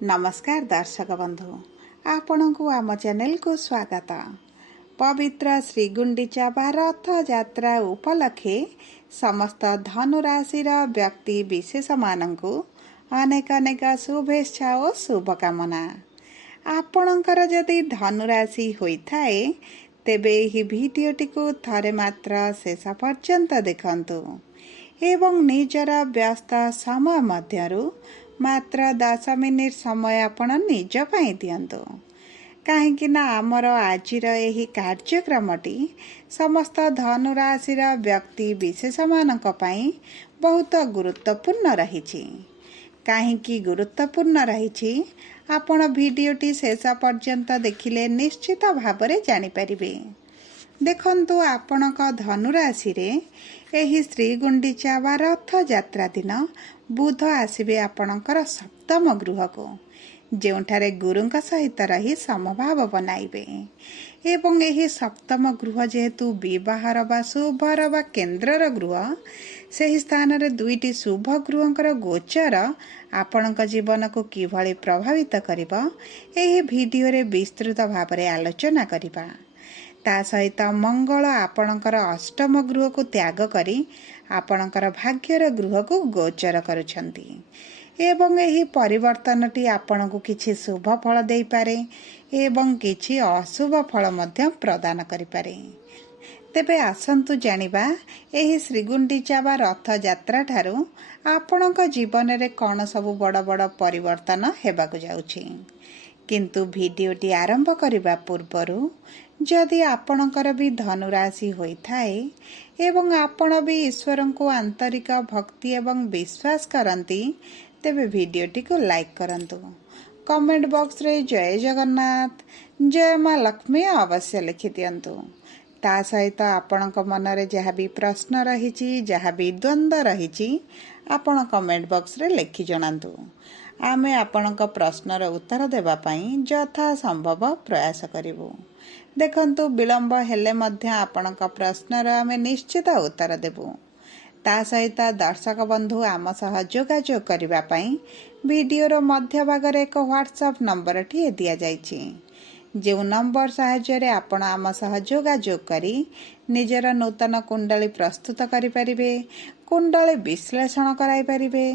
नमस्कार दर्शक बंधु आपण को आम चैनल को स्वागत। पवित्र श्री गुंडीचा रथ यात्रा उपलक्षे समस्त धनुराशि व्यक्ति विशेष मानू अनेक अनेक शुभेच्छा और शुभकामना। आपणकर जदि धनुराशि होता है तेबे ही भिडियोटी को थरे मात्र शेष पर्यंत देखंतु एवं निजर व्यस्त समय मध्यरु मात्र 10 मिनिट समय आपण निज पाई दियंतु कहीं ना आमर आजिर एही कार्यक्रमटी समस्त धनुराशि व्यक्ति विशेष मानक पई बहुत गुरुत्वपूर्ण रही। कहीं गुरुत्वपूर्ण रही आपण भिडियोटी शेष पर्यंत देखिले निश्चित भावरे जानि परिबे। देखंतु आपणक धनुराशि रे एही श्री गुंडीचा रथ यात्रा दिन बुध आसबे आपणकर सप्तम गृह को जोठारे गुरुंक सहित रही समभाव बनाइबे एवं एही सप्तम गृह जेहेतु विवाहर बा शुभर बा केन्द्रर गृह सही स्थान रे दुईटी शुभ गृहंकर गोचर आपणक जीवन को किभଳି प्रभावित करिबो एही भिडियो रे विस्तृत भाव रे आलोचना करिबा। ता सहित मंगल आपणकर अष्टम गृह को त्याग करी आपणकर भाग्यर गृह को गोचर करुछंती एवं एही परिवर्तनटी आपणको किछि शुभ फल देई पारे एवं किछि अशुभ फल मध्य प्रदान करि पारे। तेबे आसंतु जानिबा एही श्रीगुंडीचा रथ यात्रा ठारू आपणक जीवन रे कोन सब बड़ बड़ परिवर्तन हेबाकु जाउछि। किंतु भिडियोटी आरंभ करिबा पूर्वरु जदि आपणकर भी धनुराशि होइथाए एवं आपण भी ईश्वर को आंतरिक भक्ति एवं विश्वास करती तेबे भिडियोटी को लाइक करंतु। कमेंट बॉक्स रे जय जगन्नाथ जय मां लक्ष्मी अवश्य लिखि दियंतु। ता सहित आपणक मन रे जहाँ भी प्रश्न रही जहाँ भी द्वंद्व रही आपण कमेंट बॉक्स रे लिखि जणांतु। आमे आपणक प्रश्नर उत्तर देबा पई यथा संभव प्रयास करिवु। देखंतु विलंब हेले मध्य आपणक प्रश्नर आमे निश्चित उत्तर देबु। ता सहित दर्शक बंधु आम सह जोगाजोग करिबा पई वीडियोर मध्य भाग रे एक व्हाट्सएप नंबर टी दिया जाइछि जो नंबर साहाय्य आपण आम सह जोगाजोग करी निजर नूतन कुंडली प्रस्तुत करि परिबे, कुंडली विश्लेषण कराई परिबे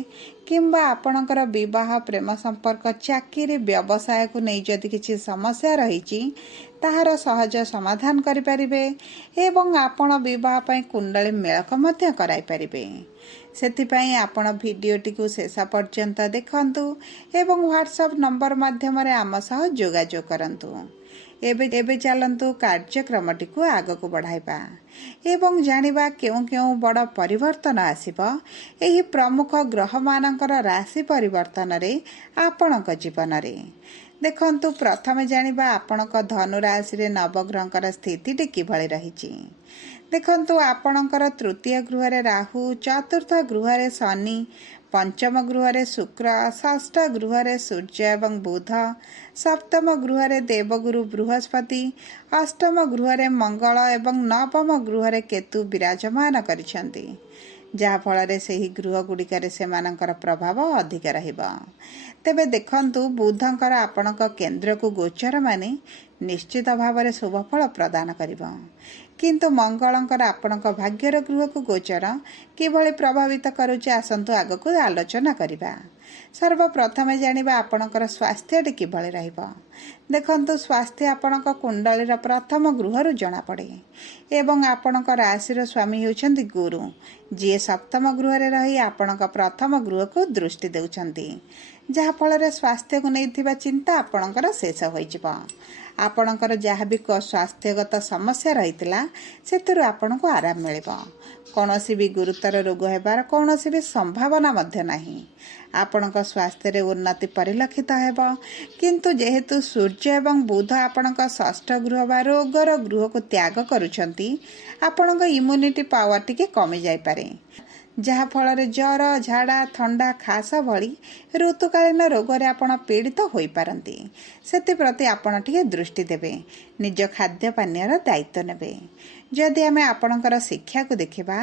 किंबा आपणकर विवाह प्रेम संपर्क चाकरी व्यवसाय को नहीं जदि किछि समस्या रही ताहार सहज समाधान करि परिबे एवं आपण विवाह पई कुंडली मेलक मध्य कराई परिबे। सेतिपई आपण भिडियोटी को शेष पर्यंत देखंतु एवं व्हाट्सएप नंबर माध्यम रे आम सह जोगाजोग करंतु। एबे चलंतु कार्यक्रमटी को आग को बढ़ाइबा एवं जानिबा केउ केउ बड़ परिवर्तन आसिबो एही प्रमुख ग्रह मानकर राशि परिवर्तन रे आपणक जीवन रे। देखंतु प्रथमे जानिबा आपणक धनु राशि रे नवग्रहंकर स्थिति किभଳି रहिछि। देखंतु आपणकर तृतीय गृह रे राहु, चतुर्थ गृह रे शनि, पंचम गृह रे शुक्र, षष्ठ गृह रे सूर्य एवं बुध, सप्तम गृह रे देवगुरु बृहस्पति, अष्टम गृह रे मंगल एवं नवम गृह रे केतु विराजमान करिसेंती जहा फल रे सेही गृह गुड़िकर सेमानकर प्रभाव अधिक रहिबा। तेबे देखंतु बुधंकर आपणक केंद्र को गोचर माने निश्चित भाव रे शुभ फल प्रदान करिबा किंतु मंगलंकर आपणक भाग्यर गृह को गोचर किभଳି प्रभावित करूचे आसंतु आग को आलोचना करिबा। सर्वप्रथमे जानिबा आपणकर स्वास्थ्य किभଳି रहिबा। देखंतु स्वास्थ्य आपणक कुंडलीर प्रथम गृहरु जणा पड़े एवं आपणक राशिर स्वामी होउछन्ति गुरु जे सप्तम गृह रे रही आपणक प्रथम गृह को दृष्टि देउछन्ति जहा फल रे स्वास्थ्य को नैथिबा चिंता आपणकर शेष होइजिबा। आपणकर जहाँ भी स्वास्थ्यगत समस्या रही सेतुरु आपणको आराम मिलिबा। कौनसी भी गुरुतर रोग हेबार कौनसी भी संभावना मध्य नहीं। आपणक स्वास्थ्य रे उन्नति परिलक्षित हेबा किंतु जेहेतु सूर्य एवं बुध आपणक षष्ठ गृह बा रोगर गृह को त्याग करुछंती आपणक इम्यूनिटी पावर टिके कमी जाई पारे जहा फल रे ज्वर, झाड़ा, थंडा, खास भली ऋतुकालीन रोग रे आपण पीड़ित होई पारंती। सेति प्रति आपण टिके दृष्टि देबे, निज खाद्य पानीयर दायित्व नेबे। जदि आमे आपणकर शिक्षा को देखिबा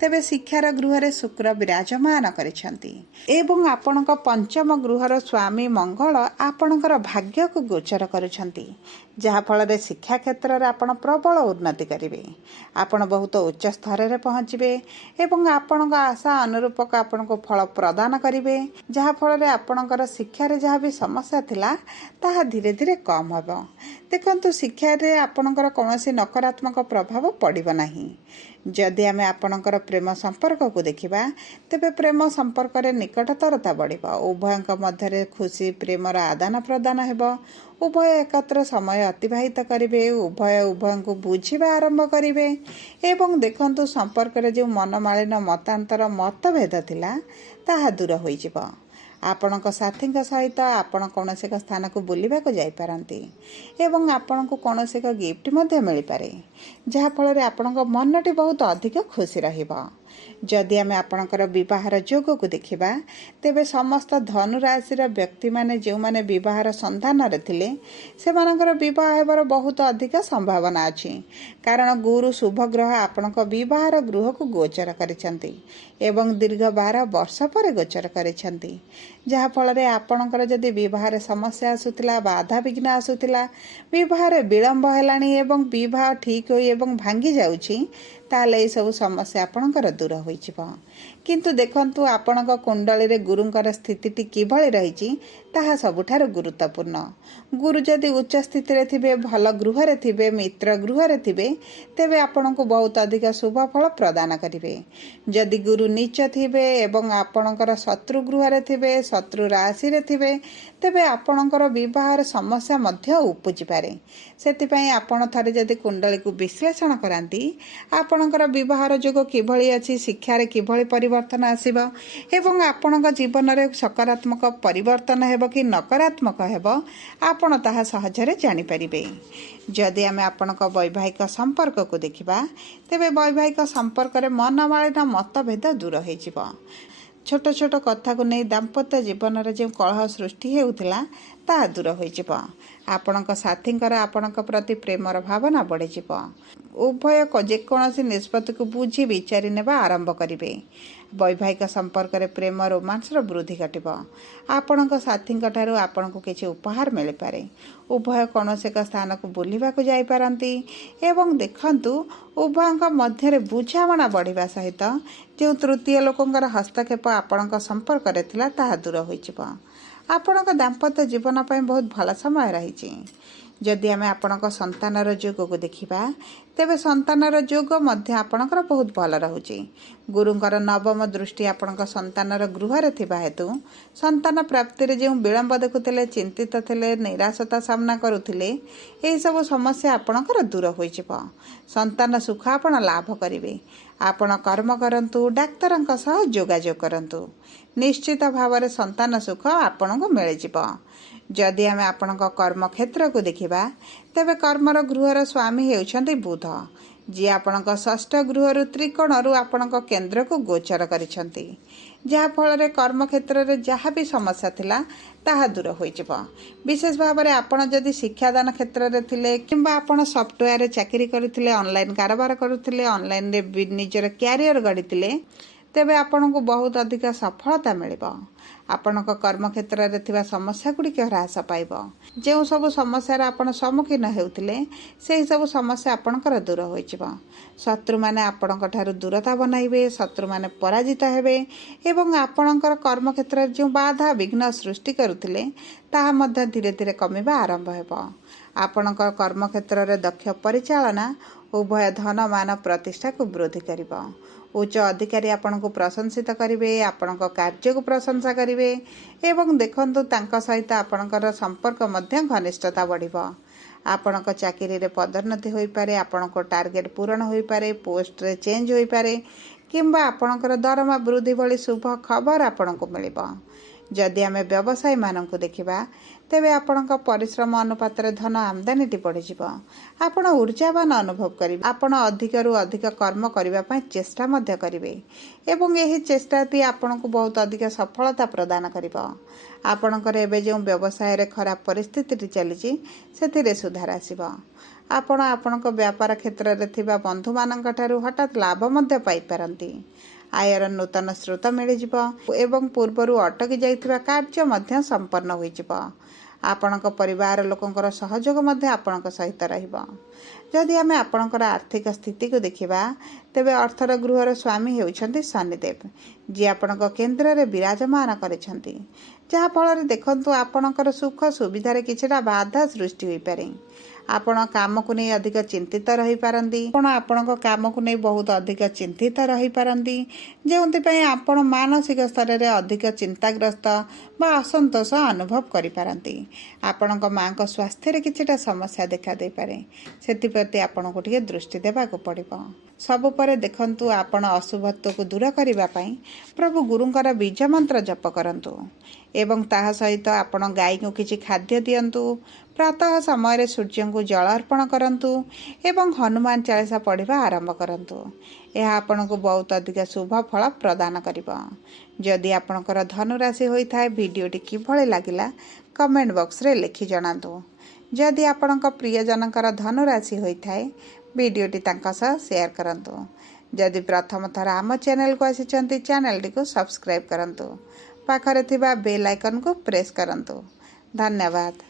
तेबे शिक्षार गृह शुक्र विराजमान करिसेंती एवं आपणक पंचम गृहर स्वामी मंगल आपणकर भाग्य को गोचर करुछंती जहा फल रे शिक्षा क्षेत्र रे आपण प्रबल उन्नति करिवे आपण बहुत उच्च स्तर रे पहुँचबे एवं आपणक आशा अनुरूपक आपणको फल प्रदान करिवे जहा फल रे आपणकर शिक्षा रे जहा भी समस्या थिला ताहा धीरे धीरे कम होबो। देखंतु शिक्षा रे आपणकर कोनोसी नकारात्मक प्रभाव पड़िबो नाही। जदि आमे आपणकर प्रेम संपर्क को देखिबा तेबे प्रेम संपर्क रे निकटतरता बढ़िबो उभयक मध्य रे खुशी प्रेमर आदान प्रदान हेबो उभय एकत्र समय अतिबाहित करिवे उभय को बुझिबा आरंभ करिवे एवं देखंतु संपर्क रे जो मनमालिन मतांतर मतभेद थिला ताहा दूर होई जिवो। आपणक साथी सहित आपण कौनसी एक स्थान को बुलवा को जाई पारंती एवं आपण को कौनसी एक गिफ्ट मध्य मिल पारे जहा फल रे आपणक मनटी बहुत अधिक खुशी रहिबो। जदि आमे आपणकर विवाहर जोग को देखिबा तेबे समस्त धनु राशि व्यक्ति माने जो माने विवाहर संधान रे थिले सेमानकर विवाह हेबार बहुत अधिक संभावना अछि कारण गुरु शुभ ग्रह आपणक विवाहर गृह को गोचर करिसेंती एवं दीर्घ 12 वर्ष पर गोचर करिसेंती जहा फल रे आपणकर जदि विवाह समस्या आसुतिला बाधा विघ्न आसुतिला विवाह विलंब हेलानी एवं विवाह ठीक होई एवं भांगी जाउछि ताले ये सब समस्या आपणकर दूर होई जिवो। किंतु देखंतु आपणक कुंडली रे गुरुंकर स्थिति किभଳି रहिछि ताहा सबुठार गुरुत्वपूर्ण। गुरु जदि उच्च स्थिति रे थिबे भल गृह रे थिबे मित्र गृह रे थिबे तेबे आपणको बहुत अधिक शुभ फल प्रदान करिवे। जदि गुरु नीच थिबे एवं आपणकर शत्रु गृह रे थिबे शत्रु राशि रे थिबे तेबे आपणकर विवाहर समस्या मध्य उपजि पारे। सेति पई आपण थारे जदि कुंडली को विश्लेषण करांती आपणकर विवाहर जोग किभଳି अछि शिक्षा रे किभଳି परिवर्तन आसीबो एवं आपणक जीवन रे सकारात्मक परिवर्तन हेबो कि नकारात्मक हेबो आपण ताहा सहजरे जानि परिबे। जदि आमे आपणक वैवाहिक संपर्क को देखिबा तेबे वैवाहिक संपर्क रे मनमालिन मतभेद दूर होई जिवो। छोट छोट कथा को नहीं दाम्पत्य जीवन रे जो कलह सृष्टि हेउथिला ता दूर होई जिवो। आपणक साथींकर आपणक प्रति प्रेमर भावना बढ़ी जिवो। उभय जेकोसी निष्पत्ति को बुझी विचारी नेबा आरंभ करिवे। वैवाहिक संपर्क रे प्रेम रोमांसर वृद्धि घटिबो। आपणक साथींक ठारू आपणको किछि उपहार मिल पारे। उभय कौनसी एक स्थान को बुलवा को जाई पारंती एवं देखंतु उभयक मध्य रे बुझामणा बढ़िबा सहित जो तृतीय लोकंकर हस्तक्षेप आपणक संपर्क रे थिला ताहा दूर होई जिवो। आपणक दाम्पत्य जीवन पई बहुत भल समय रहिछि। जदि आमे आपणक संतानर जोग को देखिबा तेबे संतानर जोग मध्य आपणकर बहुत भल रहुछि। गुरुंकर नवम दृष्टि आपणक संतानर गृह रे थिबा हेतु संतान प्राप्ति रे जो विलंब देखुथिले चिंतित थिले निराशता सामना करुथिले एही सब समस्या आपणकर दूर होई जिवो। संतान सुख आपण लाभ करिवे। आपण कर्म करंतु डाक्तरंक सह जोगाजोग करंतु निश्चित भाव रे संतान सुख आपणको मिल जिवो। जदि आमे आपणक कर्म क्षेत्र को देखिबा तेबे कर्मर गृहर स्वामी हेउछन्ति बुध जी आपणक षष्ठ गृह त्रिकोण आपणक केन्द्र को गोचर करिछन्ति जहा फल रे कर्म क्षेत्र रे जहा भी समस्या थिला ताहा दूर होई जिवो। विशेष भाव रे आपण जदि शिक्षादान क्षेत्र रे थिले किंबा आपण सॉफ्टवेयर रे चाकरी करिथिले ऑनलाइन कारोबार करुथिले ऑनलाइन रे निजर कैरियर गढ़िथिले तेबे आपनको बहुत अधिक सफलता मिलिबो। आपणक कर्म क्षेत्र रे थिबा समस्या गुड़िक ह्रास पाइब। जो सब समस्या आपण सम्मुखीन हेउथिले सेही सब समस्या आपणकर दूर होई जिवो। शत्रु माने आपणक ठारू दूरता बनाइबे शत्रु माने पराजित हेबे एवं आपणकर कर्म क्षेत्र रे जो बाधा विघ्न सृष्टि करुथिले ताहा मध्य धीरे धीरे कमिबा आरंभ हेबो। आपणकर कर्म क्षेत्र रे दक्ष परिचालना उभय धन मान प्रतिष्ठा को वृद्धि करिबो। उच्च अधिकारी आपण को प्रशंसित करिवे आपण कार्य को प्रशंसा करिवे एवं देखंतु तांका सहित आपणकर संपर्क मध्य घनिष्ठता बढ़िबो। आपणक चाकरी रे पदोन्नति होई पारे आपणक टार्गेट पूर्ण होई पारे पोस्ट रे चेंज होई पारे किंबा आपणकर दरमा वृद्धि भली शुभ खबर आपणको मिलिबो। जदि आमे व्यवसायी मानकु देखिबा तेबे आपणक परिश्रम अनुपात धन आमदानीटी बढ़िजिब। आपण ऊर्जावान अनुभव करिबे। आपण अधिकरु अधिक कर्म करिबा पई चेष्टा मध्य करिवे एवं एही चेष्टाटी आपणकु बहुत अधिक सफलता प्रदान करिबो। आपणकर एबे जो व्यवसाय रे खराब परिस्थिति चलीछि सेथिरे सुधार आसीबो। आपण आपणक व्यापार क्षेत्र रे थिबा बंधु मानक ठारू हठात लाभ मध्य पाई पारंती। आयर नूतन स्रोत मिलिजिब एवं पूर्वरु अटकी जाइथिबा कार्य मध्य संपन्न होइजिब। आपणक परिवार लोकंकर सहयोग मध्य आपणक सहित रहिबो। जदि आमे आपणकर आर्थिक स्थिति को देखिबा तेबे अर्थर गृहर स्वामी हेउछन्ति शनिदेव जी आपणक केन्द्र रे विराजमान करिसन्ति, जहा फल रे देखंतु आपणकर सुख सुविधा रे किछटा बाधा सृष्टि होई पारे। आपण काम को नहीं अधिक चिंतित रही पारंती। आपण काम को नहीं बहुत अधिक चिंतित रही पारंती, जो आपण मानसिक स्तर रे अधिक चिंताग्रस्त बा असंतोष अनुभव करि पारंती। आपण माँ को स्वास्थ्य रे किछटा समस्या देखा दे पारे, सेति प्रति आपण को टिके दृष्टि देबा को पड़िबो। सबु परे देखंतु आपण अशुभत्व को दूर करिबा पई प्रभु गुरुंकर बीज मंत्र जप करंतु एवं ताहा सहित आपण गाय को किछि खाद्य दियंतु। प्रातः समय सूर्य को जल अर्पण करंतु एवं हनुमान चालीसा पढ़िबा आरंभ करंतु। यह आपन को बहुत अधिक शुभ फल प्रदान करिबो। जदि आपणकर धनुराशि होइथाय वीडियोटी किभଳି लागिला कमेंट बॉक्स रे लिखि जणातु। जदि आपणक प्रियजनकर धनुराशि होइथाय वीडियोटी तांका सह शेयर करंतु। जदि प्रथम थर आम चैनल को आसिचंती चैनल को सब्सक्राइब करंतु। पाखरे थिबा बेल आइकन को प्रेस करंतु। धन्यवाद।